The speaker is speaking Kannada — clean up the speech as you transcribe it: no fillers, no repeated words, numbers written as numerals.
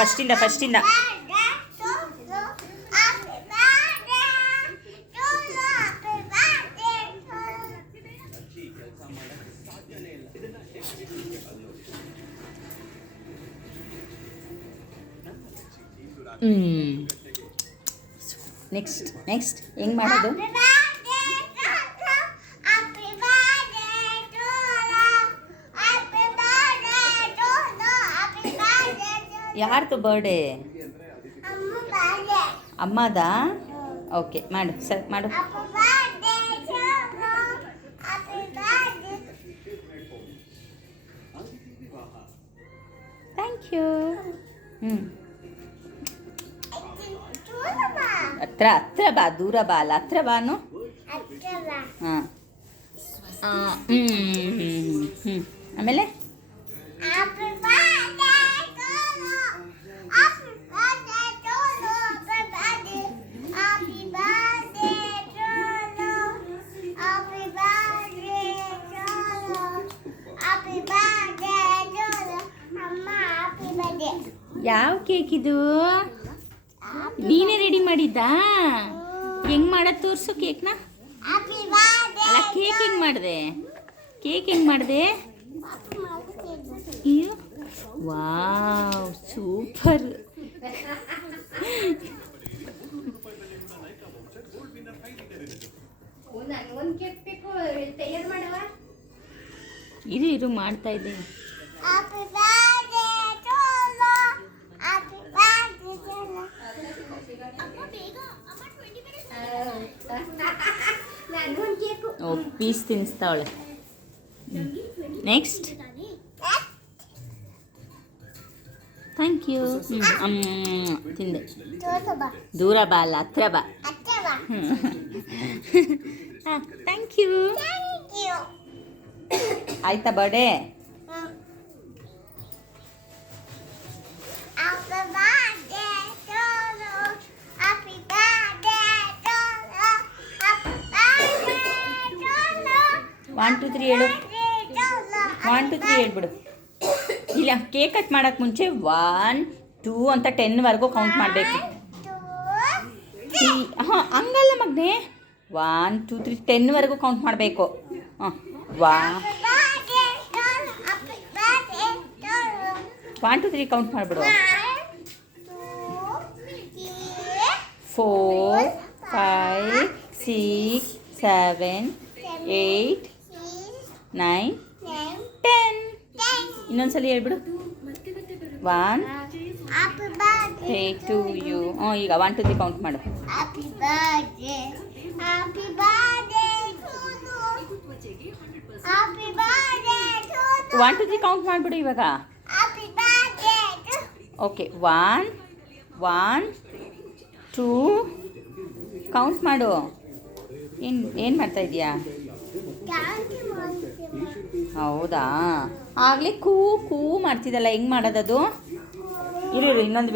ಫಸ್ಟಿಂದ ನೆಕ್ಸ್ಟ್ ಹೆಂಗೆ ಮಾಡೋದು? ಯಾರ್ದು ಬರ್ಡೇ? ಅಮ್ಮದಾ? ಓಕೆ, ಮಾಡು ಸರ್, ಮಾಡು. Thank you. ಹತ್ರ ಬಾ, ದೂರ ಬಾ ಅಲ್ಲ, ಹತ್ರ ಬಾನು. ಹಾಂ, ಆಮೇಲೆ ಯಾವ ಕೇಕ್ ಇದು? ನೀನೇ ರೆಡಿ ಮಾಡಿದ್ದಾ? ಹೆಂಗ್ ಮಾಡೋದು ತೋರಿಸು ಕೇಕ್ನ. ಅಲ್ಲ, ಕೇಕ್ ಹೆಂಗ್ ಮಾಡಿದೆ? ಅಯ್ಯೋ, ವಾವ್, ಸೂಪರ್. ಇರು ಮಾಡ್ತಾ ಇದ್ದೀನಿ. ಓ, ಪೀಸ್ ತಿನ್ನಿಸ್ತಾವಳೆ. Next, thank you. ತಿಂದೆ. ದೂರ ಬಾ ಅಲ್ಲ, ಹತ್ರ ಬಾ. Thank you. ಆಯ್ತಾ ಬರ್ಡೇ? ಒನ್ ಟು ತ್ರೀ ಹೇಳು. 1 2 3 ಹೇಳ್ಬಿಡು. ಇಲ್ಲ, ಕೇಕ್ ಕಟ್ ಮಾಡೋಕ್ಕೆ ಮುಂಚೆ 1 2 ಅಂತ 10ವರೆಗೂ ಕೌಂಟ್ ಮಾಡಬೇಕು. ಹಾಂ, ಹಂಗಲ್ಲ ಮಗನೇ. 1 2 3 10ವರೆಗೂ ಕೌಂಟ್ ಮಾಡಬೇಕು. ಹಾಂ, 1 2 3 ಕೌಂಟ್ ಮಾಡಿಬಿಡು. 4 5 6 7 8 9 10. ಇನ್ನೊಂದ್ಸಲ ಹೇಳ್ಬಿಡು. 1 2 ಯು. ಈಗ 1 2 3 ಕೌಂಟ್ ಮಾಡು. 1 2 3 ಕೌಂಟ್ ಮಾಡಿಬಿಡು ಇವಾಗ. ಓಕೆ, 1 1 2 ಕೌಂಟ್ ಮಾಡು. ಏನು ಮಾಡ್ತಾ ಇದೀಯಾ? ಹೌದಾ? ಆಗಲೇ ಕೂ ಮಾಡ್ತಿದ್ದಲ್ಲ, ಹೆಂಗೆ ಮಾಡೋದದು? ಇರು ಇನ್ನೊಂದು